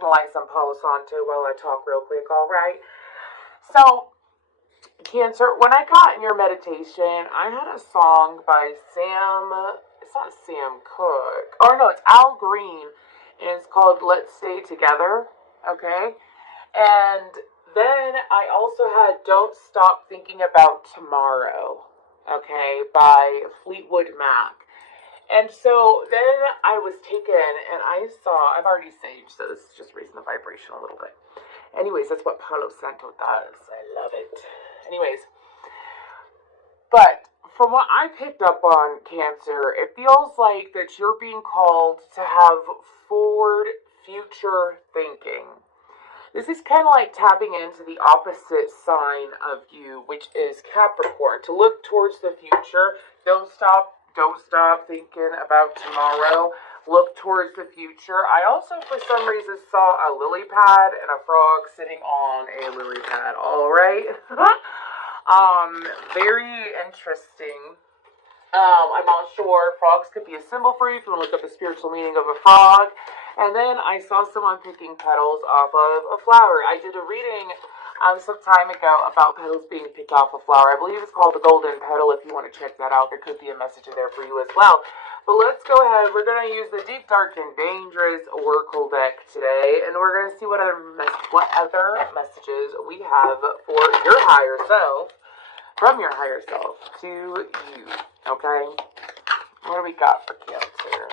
just going to light some posts on too while I talk real quick, alright? So, Cancer, when I got in your meditation, I had a song by it's not Sam Cooke, or no, it's Al Green, and it's called Let's Stay Together, okay? And then I also had Don't Stop Thinking About Tomorrow, okay, by Fleetwood Mac. And so then I was taken and I've already saged, so this is just raising the vibration a little bit. Anyways, that's what Palo Santo does. I love it. Anyways, but from what I picked up on, Cancer, it feels like that you're being called to have forward future thinking. This is kind of like tapping into the opposite sign of you, which is Capricorn. To look towards the future, don't stop thinking about tomorrow. Look towards the future. I also, for some reason, saw a lily pad and a frog sitting on a lily pad. All right. Very interesting. I'm not sure. Frogs could be a symbol for you if you want to look up the spiritual meaning of a frog. And then I saw someone picking petals off of a flower. I did a reading some time ago about petals being picked off a flower. I believe it's called the golden petal. If you want to check that out, there could be a message in there for you as well. But let's go ahead. We're going to use the Deep, Dark, and Dangerous Oracle deck today, and we're going to see what other messages we have for your higher self, from your higher self to you. Okay? What do we got for Cancer?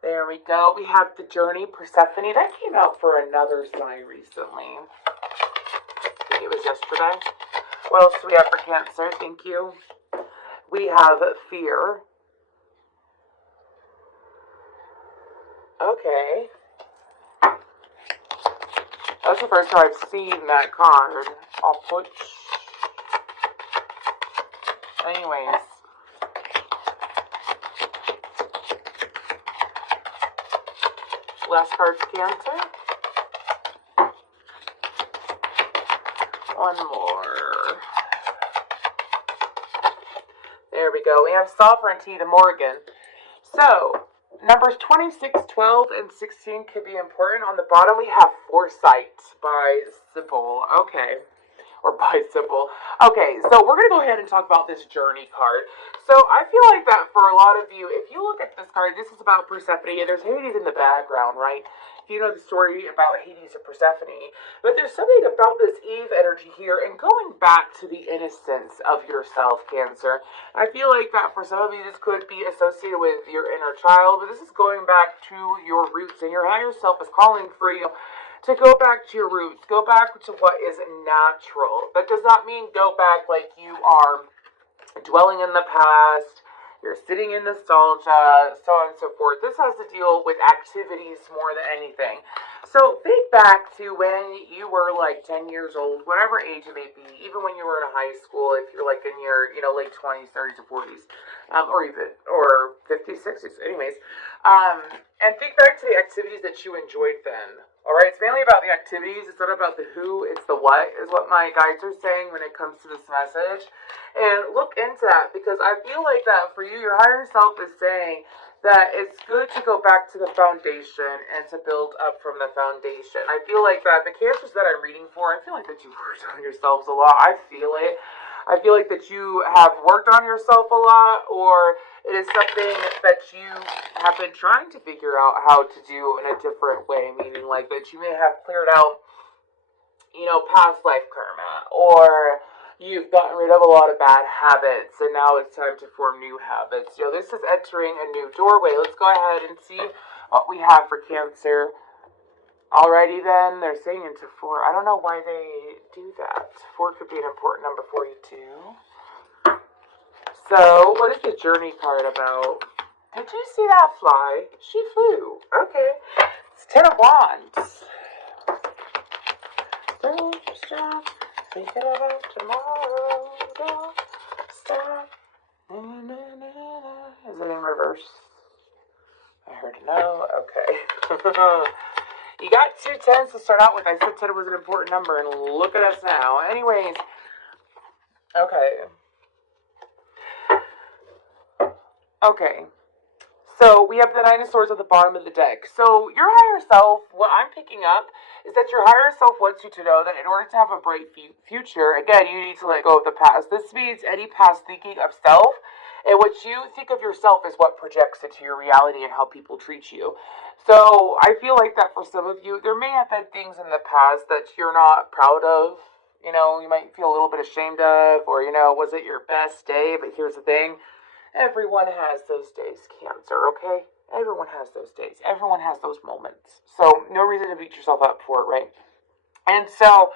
There we go. We have the Journey, Persephone. That came out for another sign recently. I think it was yesterday. What else do we have for Cancer? Thank you. We have Fear. Okay. That's the first time I've seen that card. I'll put... Anyways. Last card for Cancer. One more. There we go. We have Sovereignty to Morgan. So, numbers 26, 12, and 16 could be important. On the bottom, we have Foresight by Sybil. Okay. Or by Sybil. Okay, so we're going to go ahead and talk about this Journey card. So I feel like that for a lot of you, if you look at this card, this is about Persephone, and there's Hades in the background, right? You know the story about Hades and Persephone. But there's something about this Eve energy here, and going back to the innocence of yourself, Cancer. I feel like that for some of you, this could be associated with your inner child, but this is going back to your roots, and your higher self is calling for you to go back to your roots, go back to what is natural. That does not mean go back like you are dwelling in the past, you're sitting in nostalgia, so on and so forth. This has to deal with activities more than anything. So think back to when you were like 10 years old, whatever age it may be, even when you were in high school, if you're like in your, late 20s, 30s, or 40s, or 50s, 60s, anyways. And think back to the activities that you enjoyed then. Alright, it's mainly about the activities, it's not about the who, it's the what, is what my guides are saying when it comes to this message. And look into that, because I feel like that for you, your higher self is saying that it's good to go back to the foundation and to build up from the foundation. I feel like that the Cancers that I'm reading for, I feel like that you've worked on yourselves a lot. I feel it. I feel like that you have worked on yourself a lot, or it is something that you have been trying to figure out how to do in a different way, meaning like that you may have cleared out, past life karma, or you've gotten rid of a lot of bad habits, and now it's time to form new habits. This is entering a new doorway. Let's go ahead and see what we have for Cancer. Alrighty then, they're saying into 4. I don't know why they do that. 4 could be an important number for you too. So, what is the Journey card about? Did you see that fly? She flew. Okay. It's 10 of Wands. Don't stop thinking about tomorrow. Don't stop. Na, na, na, na. Is it in reverse? I heard no. Okay. You got 2 10s to start out with. I said 10 was an important number, and look at us now. Anyways. Okay. Okay. So we have the Nine of Swords at the bottom of the deck. So your higher self, what I'm picking up is that your higher self wants you to know that in order to have a bright future, again, you need to let go of the past. This means any past thinking of self, and what you think of yourself is what projects into your reality and how people treat you. So I feel like that for some of you, there may have been things in the past that you're not proud of. You might feel a little bit ashamed of, or, was it your best day? But here's the thing. Everyone has those days, Cancer, okay? Everyone has those days. Everyone has those moments. So no reason to beat yourself up for it, right? And so,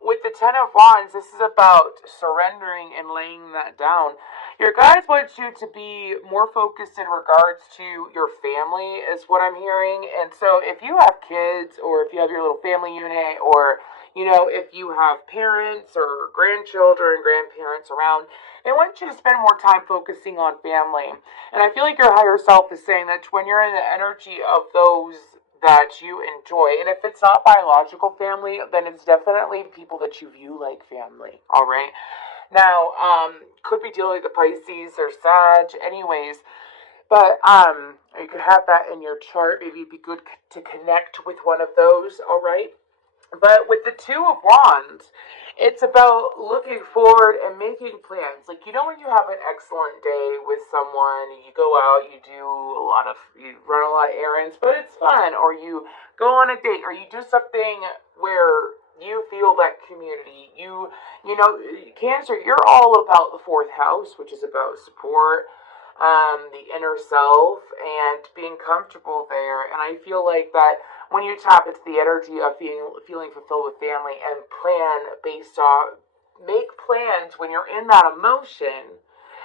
with the Ten of Wands, this is about surrendering and laying that down. Your guides want you to be more focused in regards to your family, is what I'm hearing. And so, if you have kids, or if you have your little family unit, or if you have parents or grandchildren, grandparents around, they want you to spend more time focusing on family. And I feel like your higher self is saying that when you're in the energy of those that you enjoy, and if it's not biological family, then it's definitely people that you view like family, all right? Now, could be dealing with the Pisces or Sag, anyways, but you could have that in your chart. Maybe it'd be good to connect with one of those, all right? But with the Two of Wands, it's about looking forward and making plans. Like, when you have an excellent day with someone, you go out, you run a lot of errands, but it's fun, or you go on a date, or you do something where you feel that community. Cancer, you're all about the fourth house, which is about support, the inner self, and being comfortable there. And I feel like that when you tap into the energy of feeling fulfilled with family and make plans when you're in that emotion,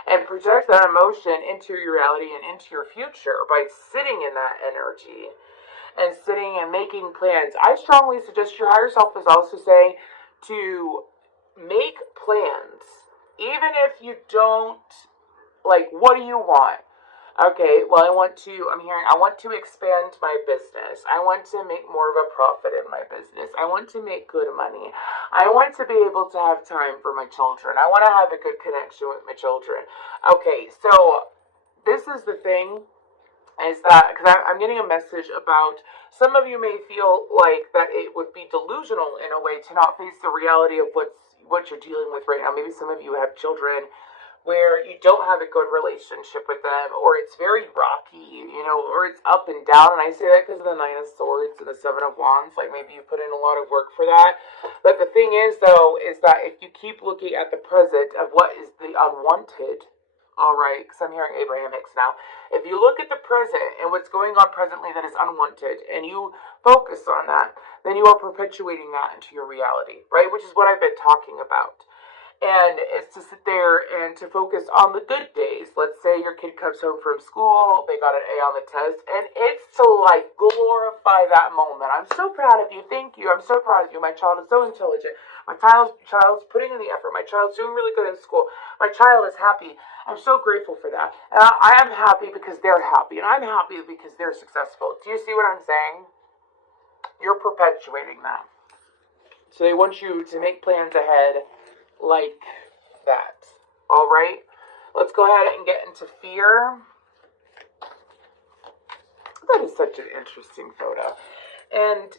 and project that emotion into your reality and into your future by sitting in that energy and sitting and making plans. I strongly suggest your higher self is also saying to make plans, even if you don't, like, what do you want? Okay, well, I want to expand my business. I want to make more of a profit in my business. I want to make good money. I want to be able to have time for my children. I want to have a good connection with my children. Okay, so this is the thing, is that, because I'm getting a message about, some of you may feel like that it would be delusional in a way to not face the reality of what you're dealing with right now. Maybe some of you have children where you don't have a good relationship with them, or it's very rocky, or it's up and down. And I say that because of the Nine of Swords and the Seven of Wands. Like, maybe you put in a lot of work for that. But the thing is, though, is that if you keep looking at the present of what is the unwanted, all right, because I'm hearing Abraham Hicks now. If you look at the present and what's going on presently that is unwanted, and you focus on that, then you are perpetuating that into your reality, right? Which is what I've been talking about. And it's to sit there and to focus on the good days. Let's say your kid comes home from school, they got an A on the test, and it's to, like, glorify that moment. I'm so proud of you. Thank you. I'm so proud of you. My child is so intelligent. My child's putting in the effort. My child's doing really good in school. My child is happy. I'm so grateful for that. And I am happy because they're happy, and I'm happy because they're successful. Do you see what I'm saying? You're perpetuating that. So they want you to make plans ahead like that. All right, let's go ahead and get into fear. That is such an interesting photo. And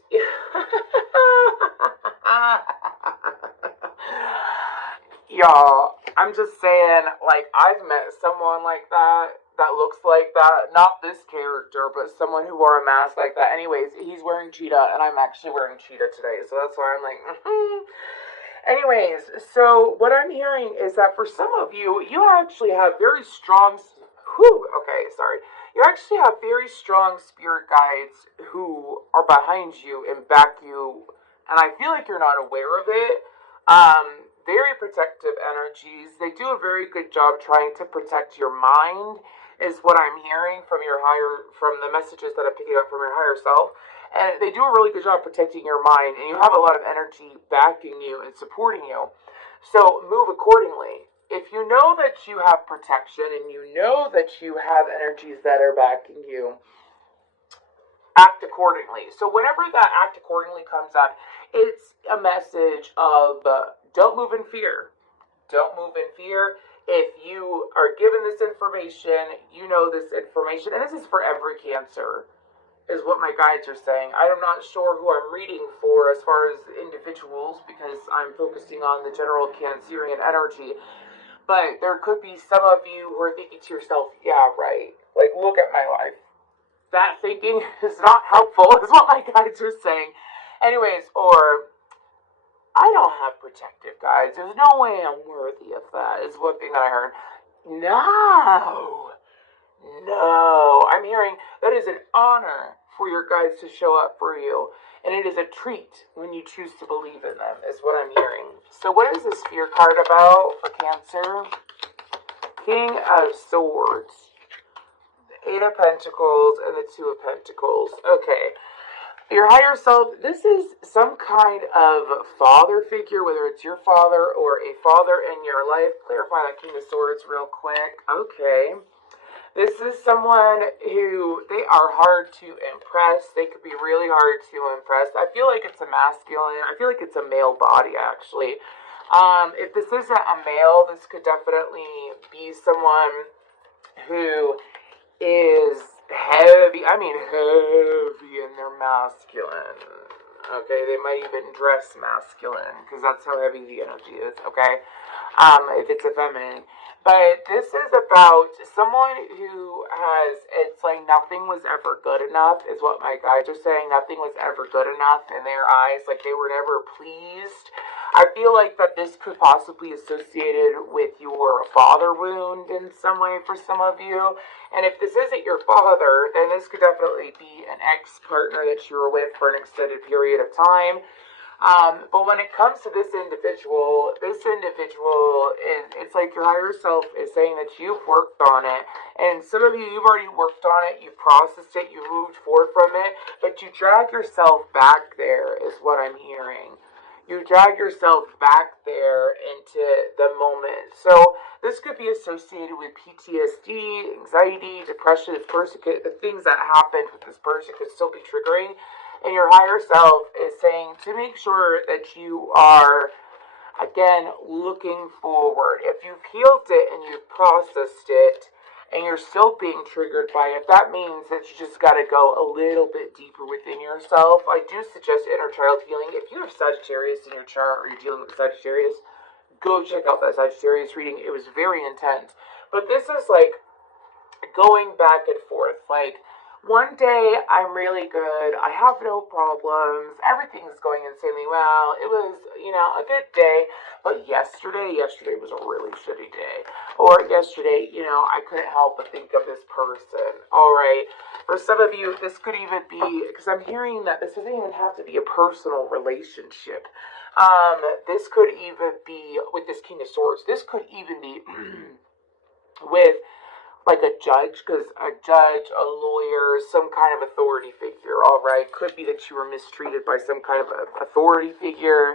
y'all, I'm just saying, like, I've met someone like that looks like that. Not this character, but someone who wore a mask like that. Anyways, he's wearing cheetah, and I'm actually wearing cheetah today, so that's why I'm like, Anyways, so what I'm hearing is that for some of you, you actually have very strong, you actually have very strong spirit guides who are behind you and back you, and I feel like you're not aware of it. Very protective energies. They do a very good job trying to protect your mind, is what I'm hearing from the messages that I'm picking up from your higher self. And they do a really good job protecting your mind, and you have a lot of energy backing you and supporting you. So move accordingly. If you know that you have protection and you know that you have energies that are backing you, act accordingly. So whenever that act accordingly comes up, it's a message of don't move in fear. Don't move in fear. if you are given this information, you know this information, and this is for every Cancer, is what my guides are saying. I'm not sure who I'm reading for as far as individuals, because I'm focusing on the general Cancerian energy. But there could be some of you who are thinking to yourself, yeah, right. Like, look at my life. That thinking is not helpful, is what my guides are saying. Anyways, or I don't have protective guides. There's no way I'm worthy of that, is one thing that I heard. No. No. I'm hearing that is an honor for your guides to show up for you. And it is a treat when you choose to believe in them, is what I'm hearing. So what is this fear card about for Cancer? King of Swords, the Eight of Pentacles, and the Two of Pentacles. Okay. Your higher self, this is some kind of father figure, whether it's your father or a father in your life. Clarify that King of Swords real quick. Okay. This is someone who, they are hard to impress. They could be really hard to impress. I feel like it's a masculine. I feel like it's a male body, actually. If this isn't a male, this could definitely be someone who is heavy. I mean, heavy in their masculine. Okay, they might even dress masculine, because that's how heavy the energy is, okay? If it's a feminine. But this is about someone who has, it's like nothing was ever good enough, is what my guides are saying. Nothing was ever good enough in their eyes, like they were never pleased. I feel like that this could possibly be associated with your father wound in some way for some of you. And if this isn't your father, then this could definitely be an ex-partner that you were with for an extended period of time. But when it comes to this individual is, it's like your higher self is saying that you've worked on it. And some of you, you've already worked on it, you've processed it, you moved forward from it, but you drag yourself back there, is what I'm hearing. You drag yourself back there into the moment. So this could be associated with PTSD, anxiety, depression. The things that happened with this person could still be triggering. And your higher self is saying to make sure that you are, again, looking forward. If you've healed it and you've processed it and you're still being triggered by it, that means that you just got to go a little bit deeper within yourself. I do suggest inner child healing. If you have Sagittarius in your chart or you're dealing with Sagittarius, go check out that Sagittarius reading. It was very intense. But this is like going back and forth. Like, one day I'm really good, I have no problems, everything's going insanely well, it was, a good day, but yesterday was a really shitty day, or yesterday, I couldn't help but think of this person. Alright, for some of you, this could even be, because I'm hearing that this doesn't even have to be a personal relationship. This could even be, with this King of Swords, this could even be with like a judge, because a judge, a lawyer, some kind of authority figure, all right? Could be that you were mistreated by some kind of authority figure.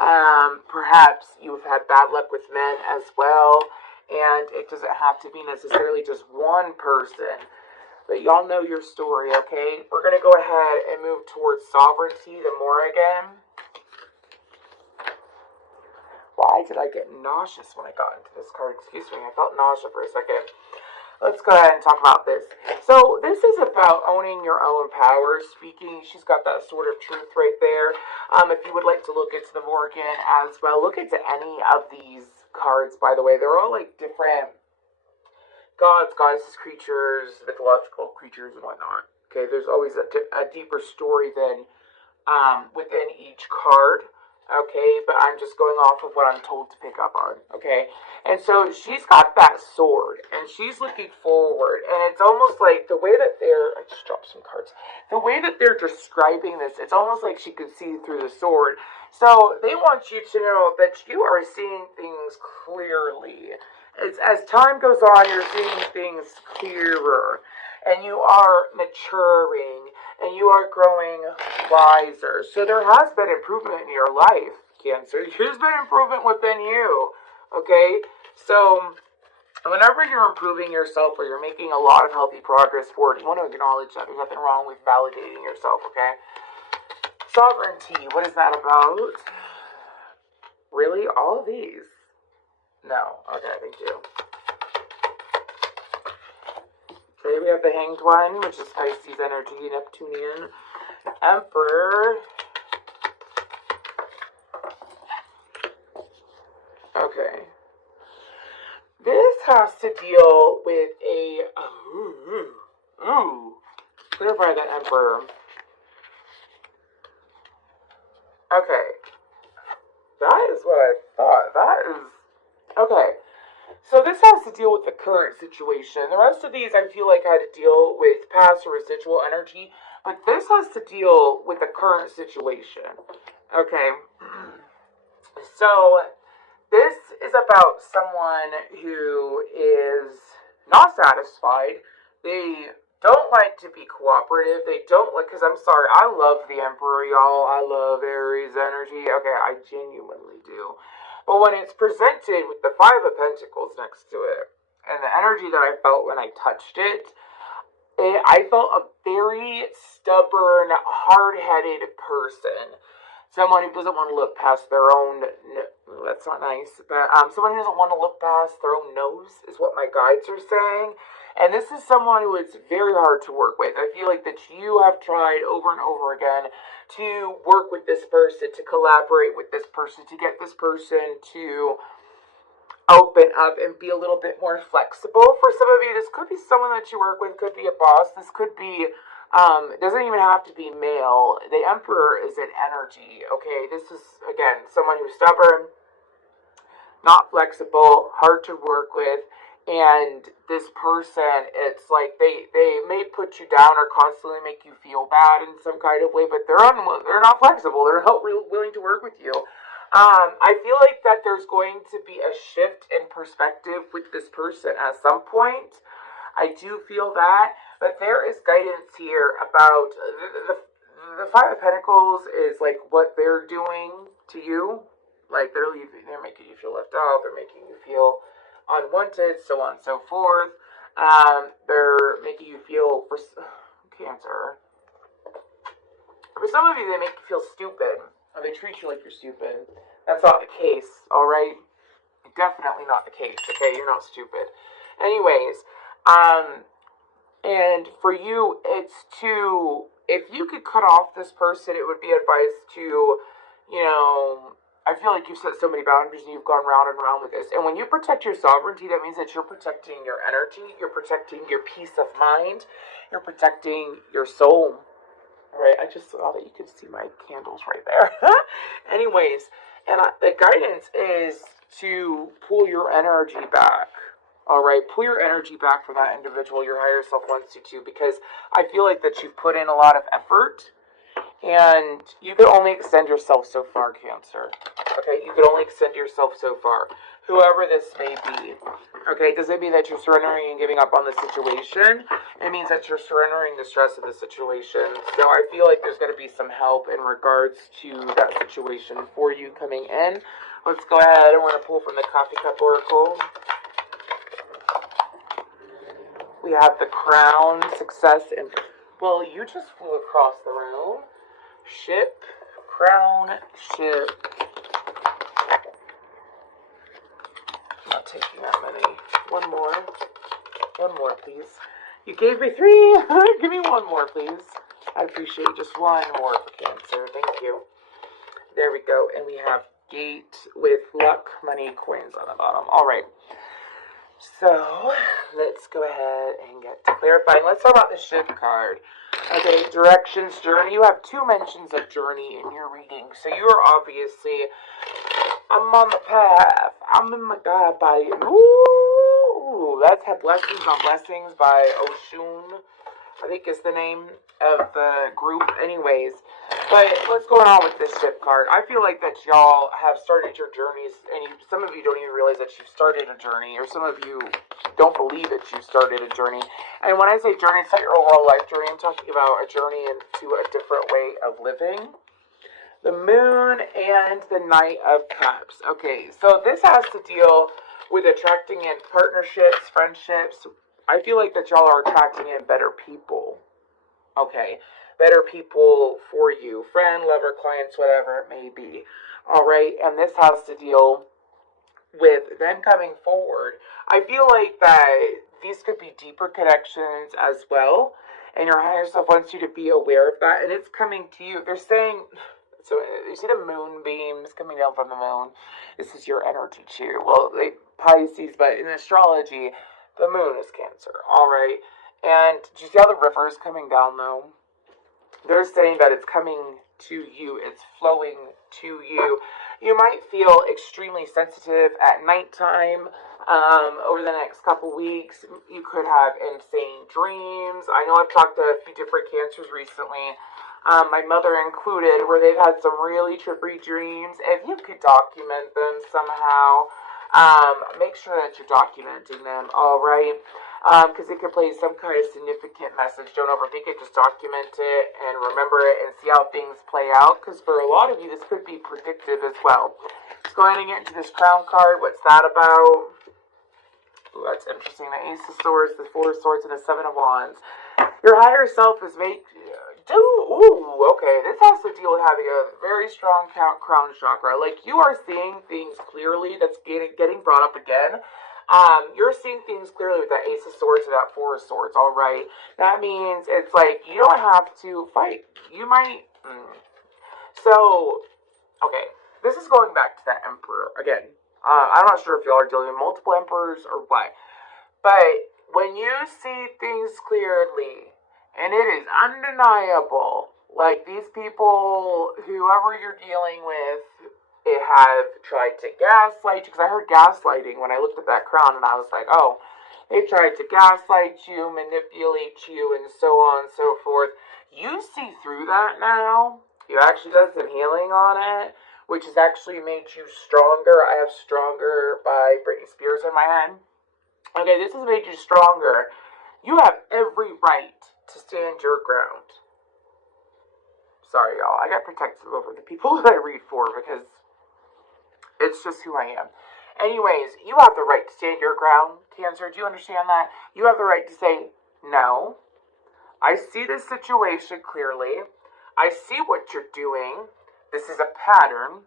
Perhaps you've had bad luck with men as well, and it doesn't have to be necessarily just one person. But y'all know your story, okay? We're going to go ahead and move towards sovereignty, the Morrigan. Why did I get nauseous when I got into this card? Excuse me, I felt nausea for a second. Let's go ahead and talk about this. So this is about owning your own power. Speaking, she's got that sword of truth right there. If you would like to look into the Morrigan as well, look into any of these cards, by the way. They're all like different gods, goddesses, creatures, mythological creatures, and whatnot. Okay, there's always a deeper story than within each card. Okay, but I'm just going off of what I'm told to pick up on, okay? And so she's got that sword, and she's looking forward, and it's almost like the way that I just dropped some cards. The way that they're describing this, it's almost like she could see through the sword. So they want you to know that you are seeing things clearly. As time goes on, you're seeing things clearer, and you are maturing, and you are growing wiser. So there has been improvement in your life, Cancer. There's been improvement within you, okay? So whenever you're improving yourself or you're making a lot of healthy progress forward, you want to acknowledge that there's nothing wrong with validating yourself, okay? Sovereignty, what is that about? Really? All of these? No. Okay, thank you. Okay, we have the Hanged One, which is Pisces energy, Neptunian. Emperor. Okay. This has to deal with a... Clarify that, Emperor. Okay. That is what I thought. That is... Okay. So this has to deal with the current situation. The rest of these I feel like had to deal with past or residual energy. But this has to deal with the current situation. Okay. So this is about someone who is not satisfied. They don't like to be cooperative. They don't like, because I'm sorry, I love the Emperor, y'all. I love Aries energy. Okay, I genuinely do. But when it's presented with the Five of Pentacles next to it, and the energy that I felt when I touched it, I felt a very stubborn, hard-headed person. Someone who doesn't want to look past their own, that's not nice, but someone who doesn't want to look past their own nose is what my guides are saying. And this is someone who is very hard to work with. I feel like that you have tried over and over again to work with this person, to collaborate with this person, to get this person to open up and be a little bit more flexible. For some of you, this could be someone that you work with, could be a boss, this could be... it doesn't even have to be male. The Emperor is an energy, okay? This is, again, someone who's stubborn, not flexible, hard to work with, and this person, it's like they may put you down or constantly make you feel bad in some kind of way, but they're not flexible. They're not willing to work with you. I feel like that there's going to be a shift in perspective with this person at some point. I do feel that. But there is guidance here about the Five of Pentacles is like what they're doing to you. Like they're making you feel left out. They're making you feel unwanted, so on and so forth. They're making you feel for Cancer. For some of you, they make you feel stupid, or they treat you like you're stupid. That's not the case. All right, definitely not the case. Okay, you're not stupid. Anyways, and for you, it's to, if you could cut off this person, it would be advice to, I feel like you've set so many boundaries and you've gone round and round with this. And when you protect your sovereignty, that means that you're protecting your energy, you're protecting your peace of mind, you're protecting your soul. All right, I just saw that you could see my candles right there. Anyways, and the guidance is to pull your energy back. All right, pull your energy back from that individual your higher self wants you to, because I feel like that you've put in a lot of effort, and you can only extend yourself so far, Cancer. Okay, you can only extend yourself so far, whoever this may be. Okay, it doesn't mean that you're surrendering and giving up on the situation. It means that you're surrendering the stress of the situation. So I feel like there's going to be some help in regards to that situation for you coming in. Let's go ahead. I want to pull from the Coffee Cup Oracle. We have the Crown, Success, and... Well, you just flew across the room. Ship, Crown, Ship. I'm not taking that many. One more. One more, please. You gave me 3. Give me one more, please. I appreciate just one more for Cancer. Thank you. There we go. And we have Gate with Luck, Money, Coins on the bottom. All right. So, let's go ahead and get to clarifying. Let's talk about the Ship card. Okay, Directions, Journey. You have 2 mentions of Journey in your reading. So, you are obviously, I'm on the path. I'm in my God body. Ooh, that's had Blessings on Blessings by Oshun, I think is the name of the group. Anyways, but what's going on with this Ship card? I feel like that y'all have started your journeys, and some of you don't even realize that you've started a journey, or some of you don't believe that you started a journey. And when I say journey, it's not your overall life journey. I'm talking about a journey into a different way of living. The Moon and the Knight of Cups. Okay, so this has to deal with attracting in partnerships, friendships. I feel like that y'all are attracting in better people. Okay, better people for you. Friend, lover, clients, whatever it may be. Alright, and this has to deal with them coming forward, I feel like that these could be deeper connections as well. And your higher self wants you to be aware of that. And it's coming to you. They're saying, so you see the moonbeams coming down from the moon. This is your energy too. Well, Pisces, but in astrology, the moon is Cancer. All right. And do you see how the river is coming down though? They're saying that it's coming to you. It's flowing to you. You might feel extremely sensitive at nighttime. Over the next couple weeks, you could have insane dreams. I know I've talked to a few different cancers recently, my mother included, where they've had some really trippy dreams. If you could document them somehow, make sure that you're documenting them, alright? Because it could play some kind of significant message. Don't overthink it, just document it and remember it and see how things play out. Because for a lot of you, this could be predictive as well. Let's go ahead and get into this crown card. What's that about? Ooh, that's interesting. The Ace of Swords, the Four of Swords, and the Seven of Wands. Your higher self is okay. This has to deal with having a very strong crown chakra. Like, you are seeing things clearly. That's getting brought up again. You're seeing things clearly with that Ace of Swords and that Four of Swords, alright? That means it's like, you don't have to fight. You might... So, okay. This is going back to that Emperor again. I'm not sure if y'all are dealing with multiple emperors or what. But when you see things clearly, and it is undeniable, like these people, whoever you're dealing with, it have tried to gaslight you. Because I heard gaslighting when I looked at that crown, and I was like, oh, they've tried to gaslight you, manipulate you, and so on and so forth. You see through that now. You actually done some healing on it, which has actually made you stronger. I have Stronger by Britney Spears in my head. Okay, this has made you stronger. You have every right to stand your ground. Sorry, y'all. I got protective over the people that I read for because it's just who I am. Anyways, you have the right to stand your ground, Cancer. Do you understand that? You have the right to say, no, I see this situation clearly. I see what you're doing. This is a pattern,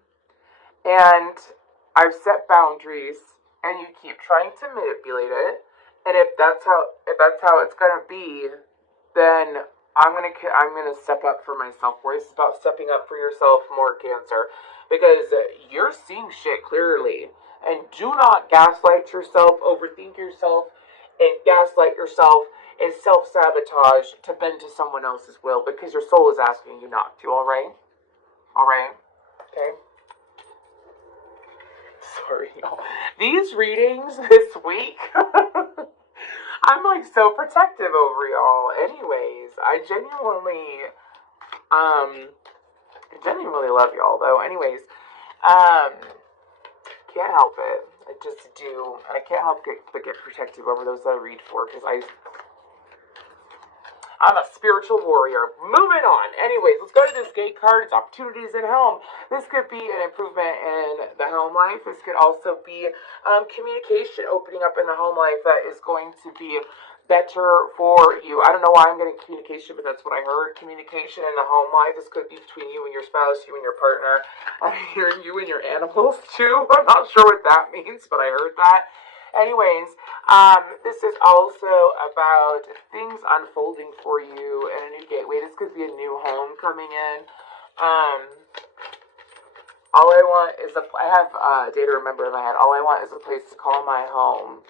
and I've set boundaries, and you keep trying to manipulate it. And if that's how it's gonna be, then I'm gonna step up for myself. Where it's about stepping up for yourself more, Cancer, because you're seeing shit clearly. And do not gaslight yourself, overthink yourself, and gaslight yourself and self-sabotage to bend to someone else's will, because your soul is asking you not to. All right. Alright, okay. Sorry, y'all. These readings this week, I'm like so protective over y'all. Anyways, I genuinely love y'all though. Anyways, can't help it. I just do. I can't help but get protective over those that I read for, because I'm a spiritual warrior. Moving on. Anyways, let's go to this gate card. It's opportunities in home. This could be an improvement in the home life. This could also be communication opening up in the home life that is going to be better for you. I don't know why I'm getting communication, but that's what I heard. Communication in the home life. This could be between you and your spouse, you and your partner. I'm hearing you and your animals too. I'm not sure what that means, but I heard that. Anyways, this is also about things unfolding for you in a new gateway. This could be a new home coming in. All I want is I have a day to remember in my head. All I want is a place to call my home.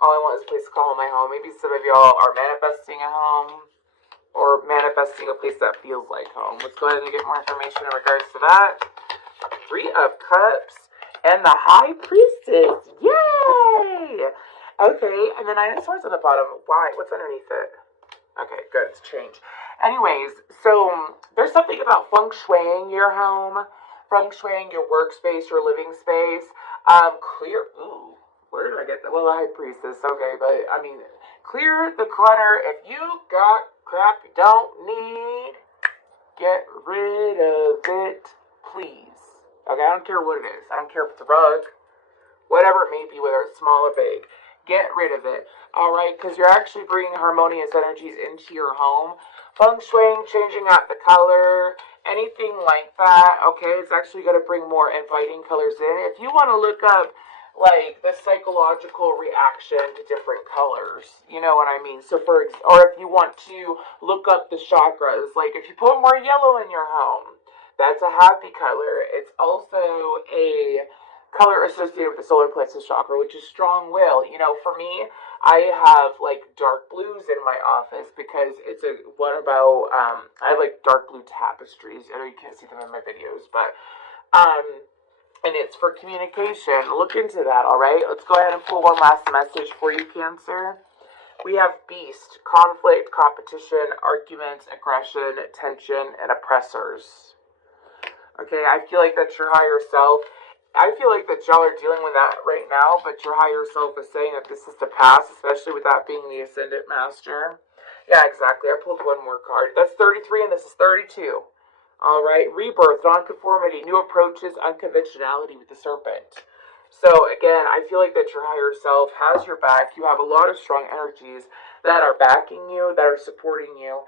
All I want is a place to call my home. Maybe some of y'all are manifesting a home or manifesting a place that feels like home. Let's go ahead and get more information in regards to that. Three of Cups. And the High Priestess. Yay! Okay, and then Nine of Swords on the bottom. Why? What's underneath it? Okay, good. It's changed. Anyways, so there's something about feng shuiing your home, feng shuiing your workspace, your living space. Ooh, where did I get that? Well, the High Priestess. Okay, but I mean, clear the clutter. If you got crap you don't need, get rid of it, please. Okay, I don't care what it is. I don't care if it's a rug, whatever it may be, whether it's small or big. Get rid of it, alright? Because you're actually bringing harmonious energies into your home. Feng shuiing, changing out the color, anything like that, okay, it's actually going to bring more inviting colors in. If you want to look up like the psychological reaction to different colors, you know what I mean? So or if you want to look up the chakras, like if you put more yellow in your home, that's a happy color. It's also a color associated with the solar plexus chakra, which is strong will. You know, for me, I have like dark blues in my office because it's a what about I have like dark blue tapestries. I know you can't see them in my videos, but and it's for communication. Look into that, all right? Let's go ahead and pull one last message for you, Cancer. We have beast, conflict, competition, arguments, aggression, tension, and oppressors. Okay, I feel like that's your higher self. I feel like that y'all are dealing with that right now, but your higher self is saying that this is the past, especially with that being the Ascendant Master. Yeah, exactly. I pulled one more card. That's 33 and this is 32. All right, rebirth, nonconformity, new approaches, unconventionality with the serpent. So again, I feel like that your higher self has your back. You have a lot of strong energies that are backing you, that are supporting you,